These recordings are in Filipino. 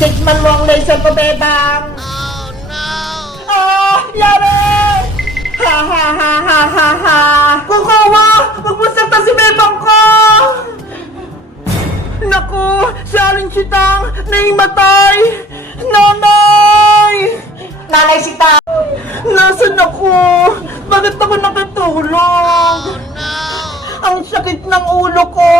Tikman mo ang laser ko, Bebang! Oh, no! Ah! Yari! Ha ha ha ha ha ha! Kukawa! Magpusakta si Bebang ko! Naku! Si Aling Sitang naimatay! Nanay! Nanay Sitang! Nasaan ako? Bakit ako nakatulog? Ang sakit ng ulo ko!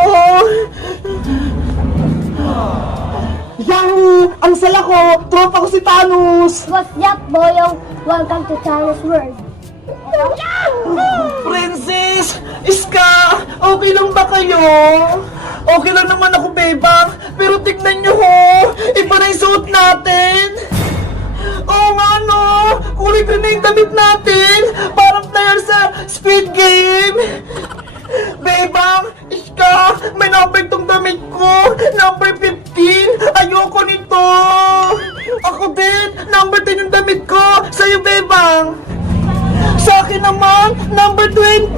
Yahoo! Ang saya ko! Tropa ko si Thanos! What's up, boyo? Welcome to Thanos World. Princess! Iska! Okay lang ba kayo? Okay lang naman ako, Bebang. Pero tignan nyo ho! Iba na yung suot natin! Oo nga no! Kulay green na yung damit natin! Parang player sa Squid Game! Bebang! Iska! May number tong damit ko! Number 15! Ayoko nito! Ako din! Number 10 yung damit ko! Sa'yo, Bebang! Sa akin naman, number 20!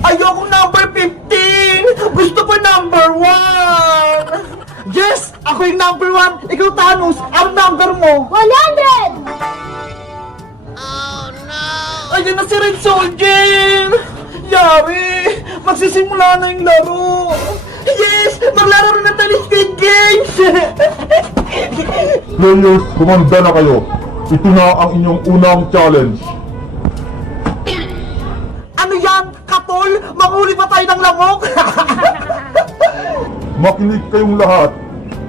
Ayoko number 15! Gusto ko number 1! Yes! Ako yung number 1! Ikaw, Thanos! Ang number mo! 100! Ayun na si Red Soldier! Yari! Magsisimula na yung laro! Yes! Maglaro na tayo ng Squid Games! Players, kumanda na kayo. Ito na ang inyong unang challenge. Ano yan? Katol? Manghuli pa tayo ng lamok? Makinig kayong lahat.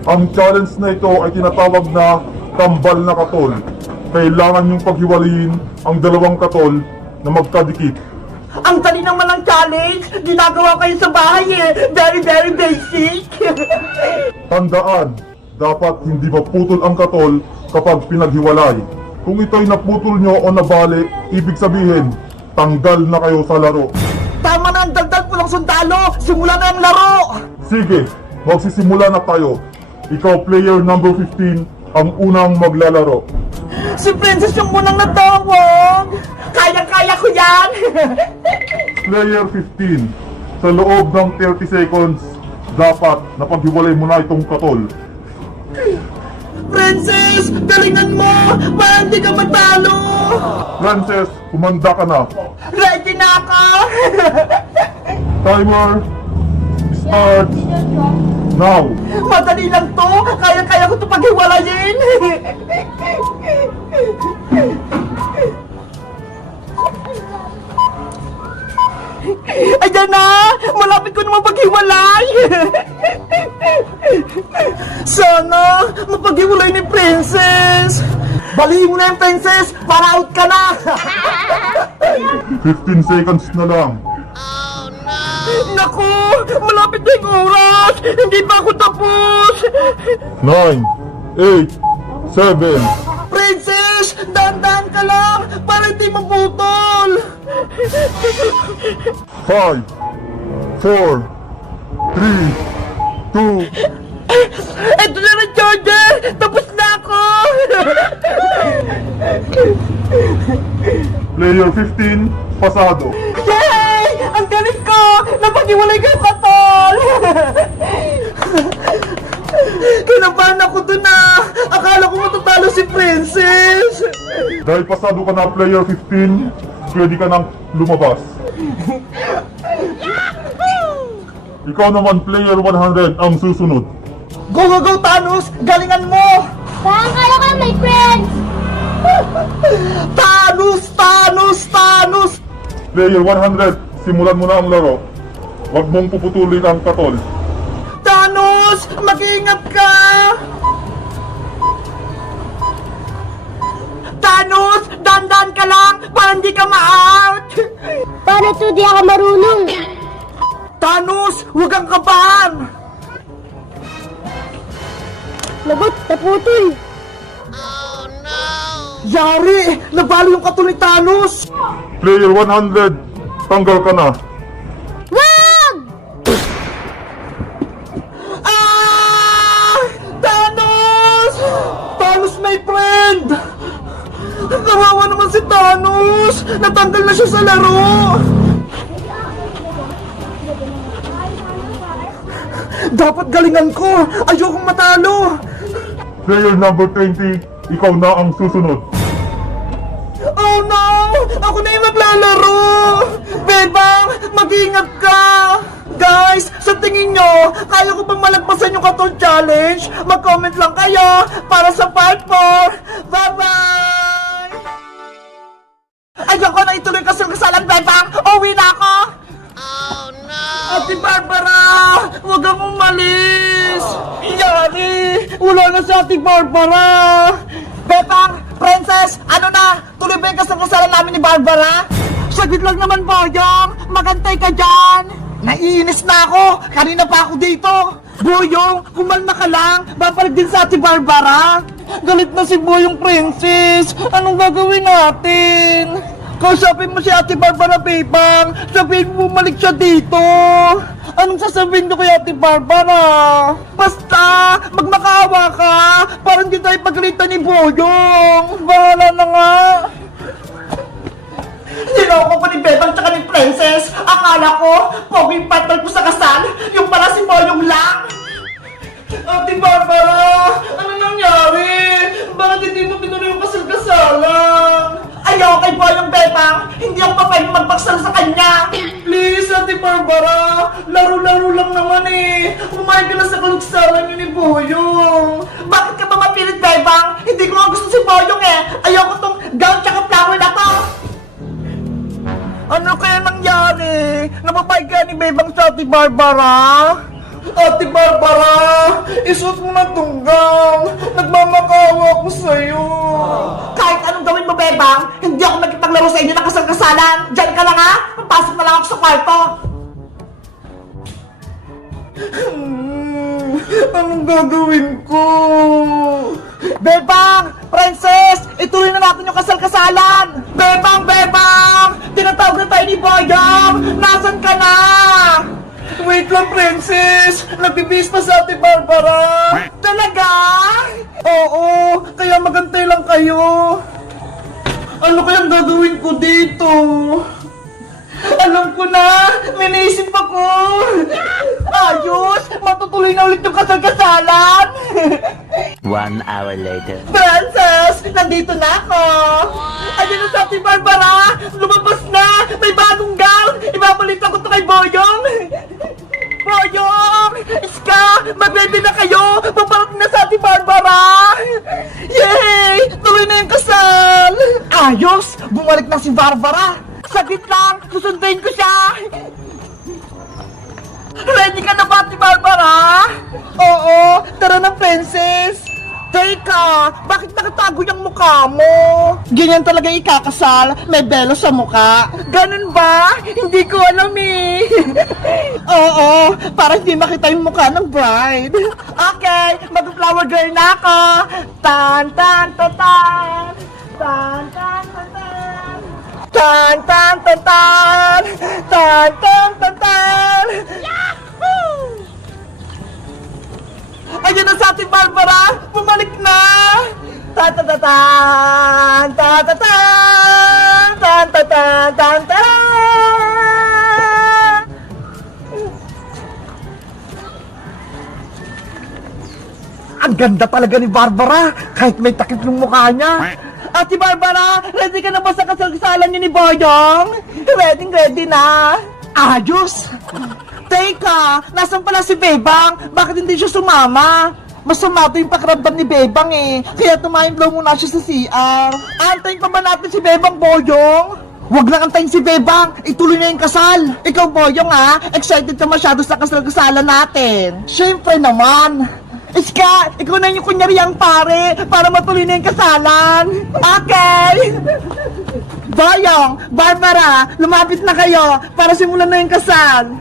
Ang challenge na ito ay tinatawag na tambal na katol. Kailangan niyong paghiwalayin ang dalawang katol na magkadikit. Ang dali naman ng challenge! Ginagawa kayo sa bahay eh! Very, very basic! Tandaan, dapat hindi maputol ang katol kapag pinaghiwalay. Kung ito'y naputol nyo o nabali, ibig sabihin, tanggal na kayo sa laro. Tama na ang dagdag pulang sundalo! Simula na ang laro! Sige, magsisimula na tayo. Ikaw, player number 15, ang unang maglalaro. Si Princess yung munang natawag! Kaya-kaya ko yan! Player 15, sa loob ng 30 seconds, dapat napaghiwalay mo na itong katol. Princess! Galingan mo! Para hindi ka matalo! Frances, kumanda ka na. Ready na ako! Timer starts now. Madali lang to! Kaya-kaya ko ito paghiwalayin! Ayan na! Malapit ko naman paghiwalay! Sana mapaghiwalay ni Princess! Balihin mo na yung Princess para out ka na! 15 seconds na lang. Naku! Malapit na yung oras! Hindi pa ako tapos! 9, 8, 7, Princess! Dahan-dahan ka lang para hindi maputol! 5, 4, 3, 2, Ito na rin, Charger! Tapos na ako! player 15, pasado. Yay! Ang galing ko! Napag-iwalay kayo, katol! Kinabahan ako dun ah! Akala ko matatalo si Princess! Dahil pasado ka na, player 15, pwede ka nang lumabas. Ikaw naman, player 100, ang susunod. Go, go, go, Thanos! Galingan mo! Kaya ka, my friends! Thanos! Thanos! Thanos! Player 100, simulan mo na ang laro. Huwag mong puputulin ang katol. Thanos! Mag-iingat ka! Thanos! Dandan ka lang para hindi ka ma-out! Paano to di ako marunong? Thanos! Huwag kang kabahan! Lagot, naputol. Yari! Nabalo yung katol ni Thanos! Player 100, tanggal ka na. Wag! Ah! Thanos! Thanos, my friend! Kawawa naman si Thanos! Natanggal na siya sa laro! Dapat galingan ko! Ayokong matalo! Player number 20, ikaw na ang susunod. Oh no! Ako na yung maglalaro! Bebang, mag-ingat ka! Guys, sa tingin nyo, kaya ko bang malagpasan yung Katol Challenge? Mag-comment lang kayo para sa part 4! Bye-bye! Ayoko na ituloy kasal-kasalan, Bebang! Uwi na ako! Oh no! Ate Barbara! Huwag kang umalis! Yari! Wala na si Ate Barbara! Bebang! Princess! Ano na? Tuloy ba yung kasal-kasalan namin ni Barbara? Saglit lang naman, Boyong! Magantay ka dyan! Naiinis na ako! Kanina pa ako dito! Boyong! Kumalma ka lang! Babalik din sa Ate Barbara! Galit na si Boyong Princess! Anong gagawin natin? Kausapin mo si Ate Barbara, Bebang! Sabihin mo bumalik siya dito! Anong sasabihin ko kay Ate Barbara? Basta! Magmakaawa ka! Parang hindi tayo pagalitan ni Boyong! Bahala na nga! Niloko ko ni Bebang tsaka ni Princess! Akala ko, poging partner ko sa kasal! Yung pala si Boyong lang! Ate Barbara! Ano nangyari? Bakit hindi mo pinuloy yung kasal-kasalan? Ayaw kay Boyong, Bebang! Hindi ako papayag magpaksal sa kanya! Please, Ate Barbara! Laro-laro lang naman eh! Umayag ka na sa kalugsaran yun ni Boyong! Bakit ka ba mapilit, Bebang? Hindi ko nga gusto si Boyong eh! Ayaw ko tong gown tsaka flower na to! Ano kaya nangyari? Napapayag ka ni Bebang sa Ate Barbara? Ate Barbara! Isuot mo na tong gown! Nagmamakawa ko sa'yo! Kahit anong gawin mo, Bebang, hindi ako magkipaglaro sa inyo ng kasal-kasalan! Diyan ka lang ha! Papasok na lang ako sa kwarto! Anong gagawin ko? Bebang! Princess! Ituloy na natin yung kasal-kasalan! Bebang! Bebang! Tinatawag na tayo ni Boyong! Nasaan ka na? Wait lang, Princess! Nagbibis pa sa Ate Barbara! Talaga? Oo, kaya magantay lang kayo! Ano kayang gagawin ko dito? Alam ko na! May naisip ako! Ayos! Matutuloy na ulit yung kasal-kasalan! 1 hour later. Princess! Nandito na ako! Ayun na sa Ate Barbara! Lumabas na! May bagong gown! Ibabalita ko to kay Boyong! Boyong! Iska! Mag-ready na kayo! Paparating na sa Ate Barbara! Yay! Tuloy na yung kasal! Ayos! Bumalik na si Barbara! Saglit lang! Susunduin ko siya! Ready ka na ba, Ate Barbara? Oo! Tara na, Princess! Teka! Bakit nakatago yung mukha mo? Ganyan talaga ikakasal? May belo sa mukha? Ganun ba? Hindi ko alam eh! Oo! Para hindi makita yung mukha ng bride! Okay! Mag-flower girl na ako! Tan tan tan tan! Tan tan tan tan! Tan tan tan tan! Tan tan tan tan! Yahoo! Ayun na sa Ate Barbara! Bumalik na! Ta-ta-ta-tan! Ta-ta-tan! Ta-ta-tan! Ta-ta-tan! Ang ganda talaga ni Barbara! Kahit may takip yung mukha niya! Ate Barbara! Ready ka na ba sa kasal-kasalan niyo ni Boyong? Ready na! Ayos! Teka! Nasaan pala si Bebang? Bakit hindi siya sumama? Masama to yung pakiramdam ni Bebang eh. Kaya tumayimlaw muna siya sa CR. Antayin pa ba natin si Bebang, Boyong? Huwag lang antayin si Bebang. Ituloy na yung kasal. Ikaw, Boyong ha? Excited ka masyado sa kasal-kasalan natin. Siyempre naman. Iska, ikaw na yung kunyariang pare para matuloy na yung kasalan. Okay! Boyong, Barbara, lumapit na kayo para simulan na yung kasal.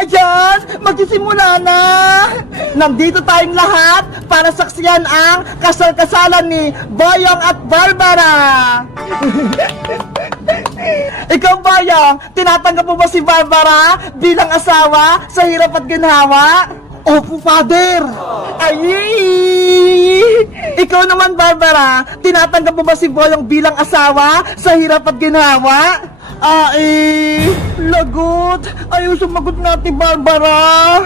Ayan, magsisimula na! Nandito tayong lahat para saksiyan ang kasal-kasalan ni Boyong at Barbara! Ikaw, Boyong, tinatanggap mo ba si Barbara bilang asawa sa hirap at ginhawa? Opo, Father! Ay! Ikaw naman, Barbara, tinatanggap mo ba si Boyong bilang asawa sa hirap at ginhawa? Lagot! Ayaw sumagot natin, Barbara!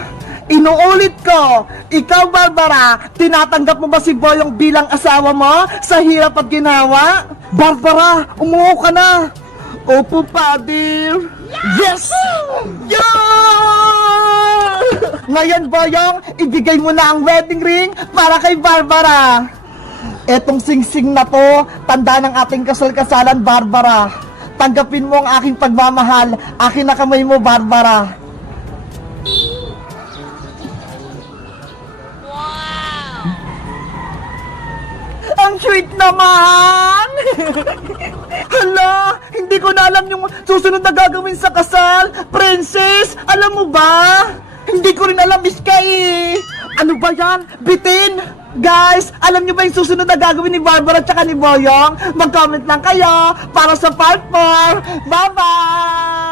Inuulit ko, ikaw Barbara, tinatanggap mo ba si Boyong bilang asawa mo sa hirap at ginawa? Barbara, umuo ka na. Opo, Padir. Yes! Yeah! Ngayon, Boyong, ibigay mo na ang wedding ring para kay Barbara. Etong singsing na to, tanda ng ating kasal-kasalan, Barbara. Tanggapin mo ang aking pagmamahal. Akin na kamay mo, Barbara. Ang sweet naman! Hala, hindi ko na alam yung susunod na gagawin sa kasal. Princess, alam mo ba? Hindi ko rin alam, Iska eh. Ano ba yan? Bitin? Guys, alam niyo ba yung susunod na gagawin ni Barbara at ni Boyong? Mag-comment lang kayo para sa part 4. Bye-bye!